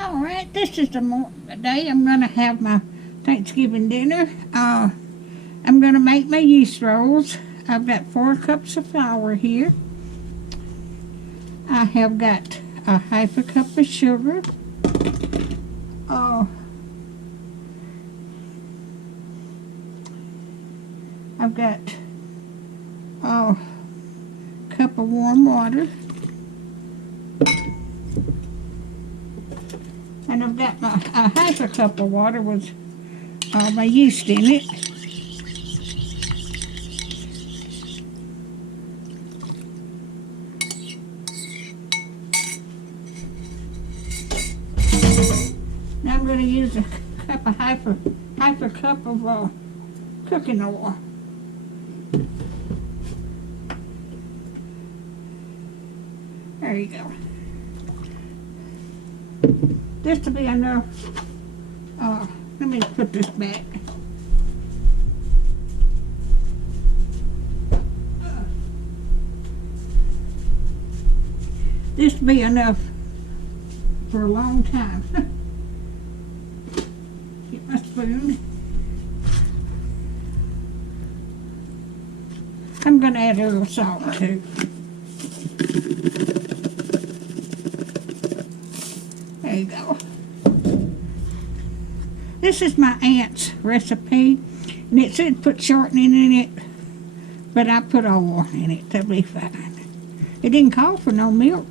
Alright, this is the day I'm going to have my Thanksgiving dinner. I'm going to make my yeast rolls. I've got 4 cups of flour here. I have got a half a cup of sugar. I've got a cup of warm water. And I've got my half a cup of water with my yeast in it. Now I'm going to use a half a cup of cooking oil. There you go. This will be enough. Let me put this back. This will be enough for a long time. Get my spoon. I'm going to add a little salt too. There you go. This is my aunt's recipe, and it said put shortening in it, but I put oil in it. That'll be fine. It didn't call for no milk.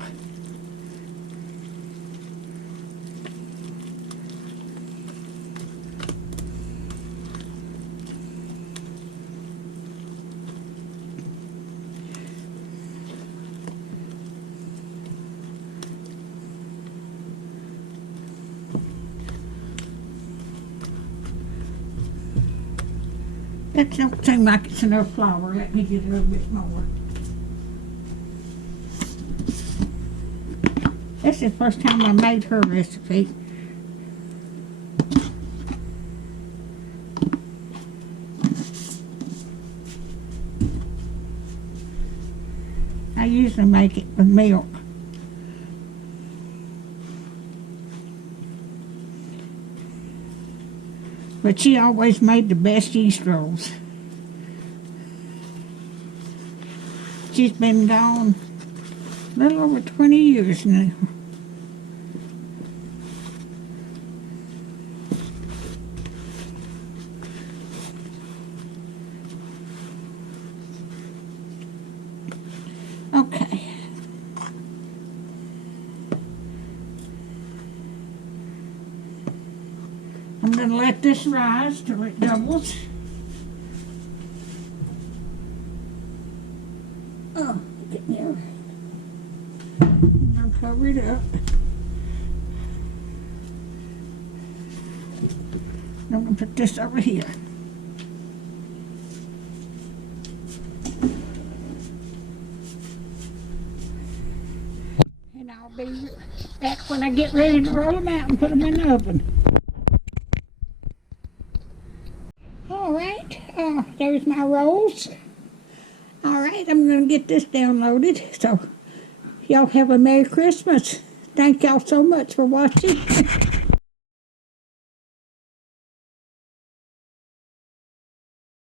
That don't seem like it's enough flour. Let me get a little bit more. This is the first time I made her recipe. I usually make it with milk. But she always made the best yeast rolls. She's been gone a little over 20 years now. Okay. I'm going to let this rise till it doubles. Oh, get there. I'm going to cover it up. I'm going to put this over here. And I'll be back when I get ready to roll them out and put them in the oven. Alright, there's my rolls. Alright, I'm going to get this downloaded. So, y'all have a Merry Christmas. Thank y'all so much for watching.